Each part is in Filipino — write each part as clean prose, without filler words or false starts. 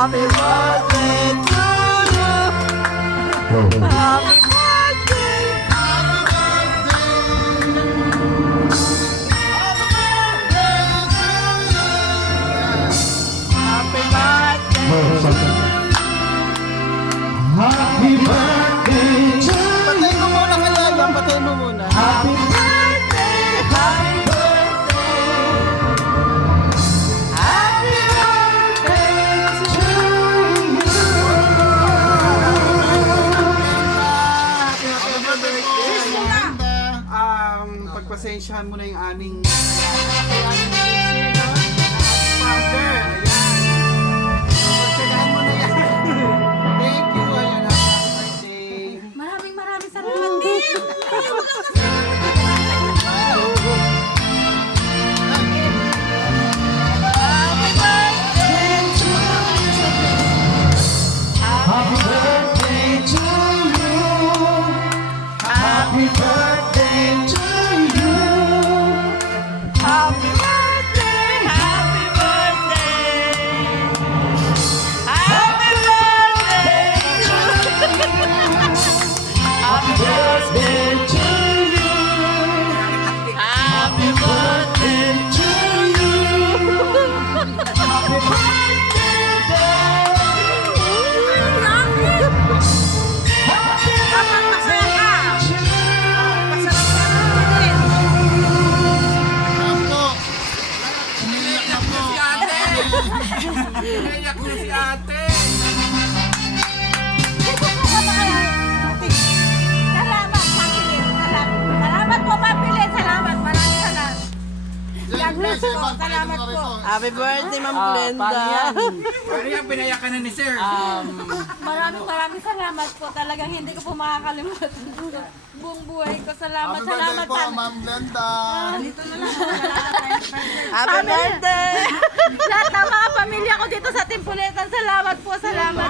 Happy birthday to you. Happy birthday. Happy birthday. Happy birthday to Patay mo muna kaya yan, patay mo muna. Happy birthday. Happy birthday. Happy birthday to Pagpasensyahan mo na yung aming father. Ayan. Pagpasensyahan mo na yan. Thank you. Ayan. Happy birthday. Maraming salamat din. Happy birthday to you. Happy birthday to you. Happy birthday. Happy birthday. Happy birthday to Happy birthday to you. Happy birthday to you. Happy Umiyak na si ate. Salamat, Pangilin. Salamat po, Pangilin. Salamat. Maraming salamat. God bless po. Salamat po. Happy birthday, Ma'am Glenda. Ano yung pinayakan na ni sir? Maraming salamat po. Talagang hindi ko po makakalimutan buong buhay ko. Salamat, salamat. Ma'am Glenda. Happy birthday. Lahat ng mga pamilya ko dito sa Timpuletan. Salamat po. Salamat.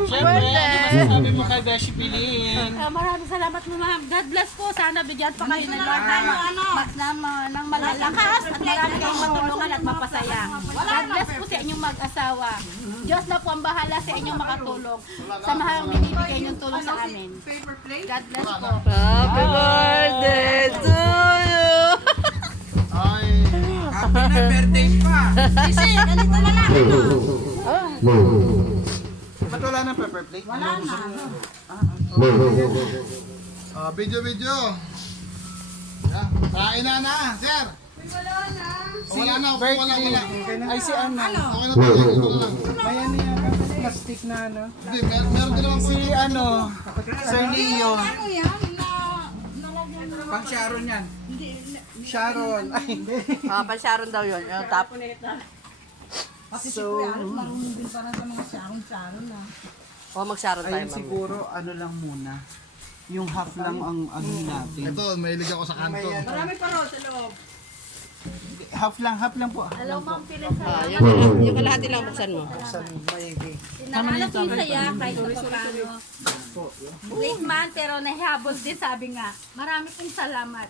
Birthday. Sabi mo kay Beshi Piling. Maraming salamat mo, ma'am. God bless po. Sana bigyan pa kayo ng ng malalakas at marami kayong matulungan at mapasaya. God bless po sa inyong mag-asawa. Diyos na po ang bahala sa inyong makatulong. Sa mahal binibigay niyong tulong sa amin. God bless po. Happy birthday to you. Ay, happy na birthday pa. Kasi, ganito na lang. Ba't wala ng pepper plate? Wala na. Video. Kain na, sir. Wala na. Ay, si ano? Okay na tayo. Ito na lang. Ayan yan, plastic na ano. Hindi, meron din naman po. Si ano, Sir Leo. Pang Sharon yan. Sharon. Ay, hindi. Pan-Sharon daw yun. Yung top. So, O, mag-Sharon tayo, ayun ma'am. siguro, ano lang muna. Yung half lang ang ano natin. Ito, mahilig ako sa kanto. Marami pa ro sa loob. Half lang po. Hello, ma'am. Pilit sa Yung kalahati lang buksan mo. Nahanap yung saya kahit sa paano. Late man, pero nahihabol din, sabi nga. Marami pong salamat.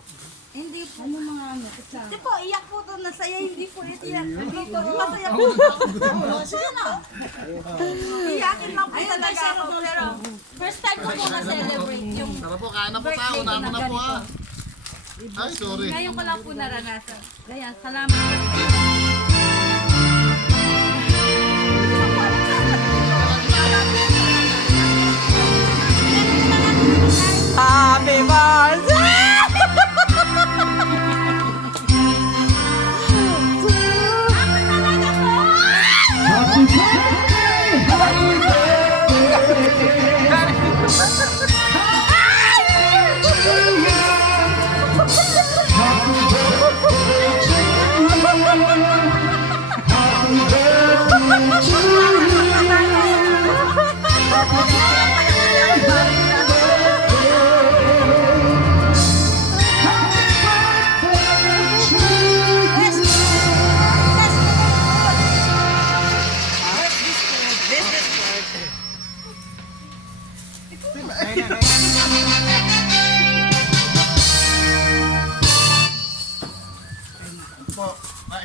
Hindi po. Ano mga ano? Hindi po, iyak po to. Nasaya, hindi po iyak. Dito, masaya po. Sige na. Iyakin lang po talaga ako. Pero first time ko po na-celebrate yung Tara po, kain na po tayo. birthday ko Unahan na mo na po ha. ganito. Ay, sorry. Ngayon ko lang po naranasan. Kaya, salamat. Happy birthday! Happy birthday! Happy birthday! Happy birthday to you! Happy birthday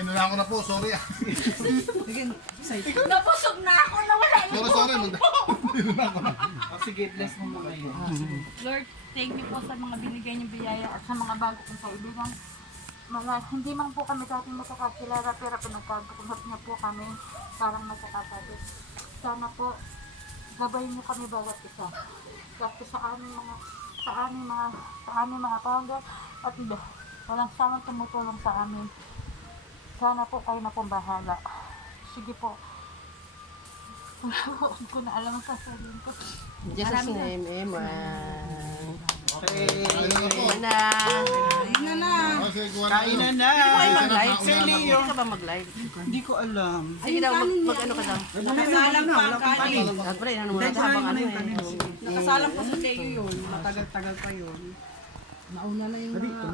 to Kailangan ko na po, sorry ah. Nabusog na ako, nawala yung Sorry. Sige, bless mo muna yun. Lord, thank you po sa mga binigay niyong biyaya at sa mga bago kong kaibigan. Hindi man po kami dati magkakakilala pero pinagkagulat niyo po kami parang magkakapatid. Sana po gabayin niyo kami bawat isa. Kasi sa aming mga founder at walang samang tumutulong sa amin. Sana po kayo na pong bahala. Sige po. Hindi ko na alam ang sasabihin ko. In Jesus' name, amen. Okay. Amen na. Kain na na. Ay, mag-live. Si Leo. Hindi ka ba mag-live? Hindi ko alam. Sige daw, mag-ano ka daw. Nakasalang pa ang kanin. Siyempre, ano mo na habang ano eh. Nakasalang pa sa Leo yun. Matagal-tagal pa yun. Nauna na yung mga